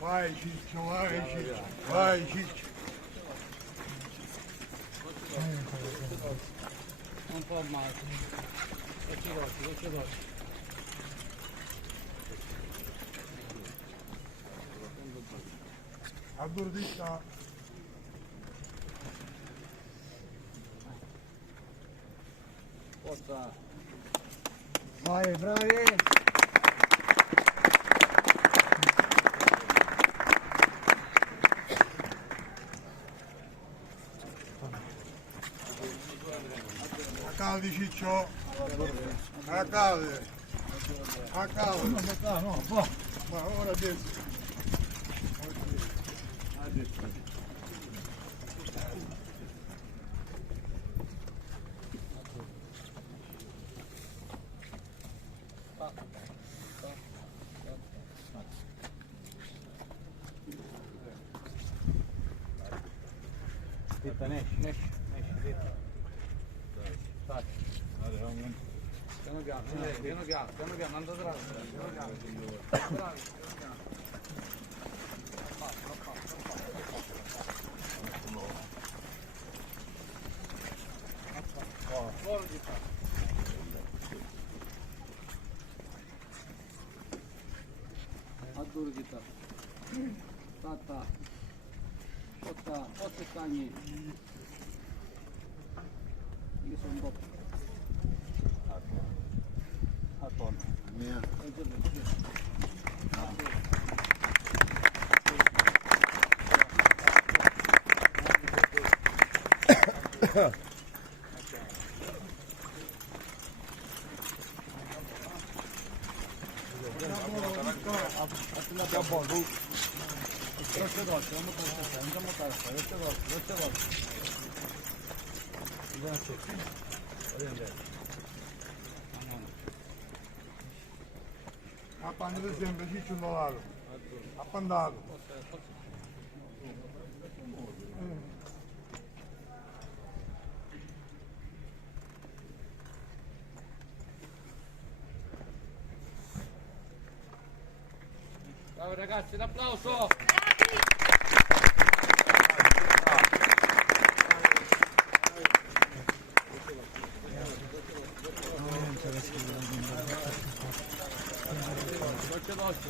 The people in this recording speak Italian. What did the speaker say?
Vai Ciccio, vai Ciccio, vai Ciccio. Un po' male. Faccio dolce. Addurdita. Forza. Vai, bravi! Accaldi Ciccio, accaldi, No, boh. ma ora adesso. Aspetta, esci, dentro. Faccio. Piano piano, ando bravo. Piano piano. Bravi. Buono di fa. Adduro di ta. Tata. Otto stagni. Io sono un po'. A tonno. Mia. Appandate sempre Ciccio un dolato. Appandato. Bravo ragazzi, un applauso! Veloce,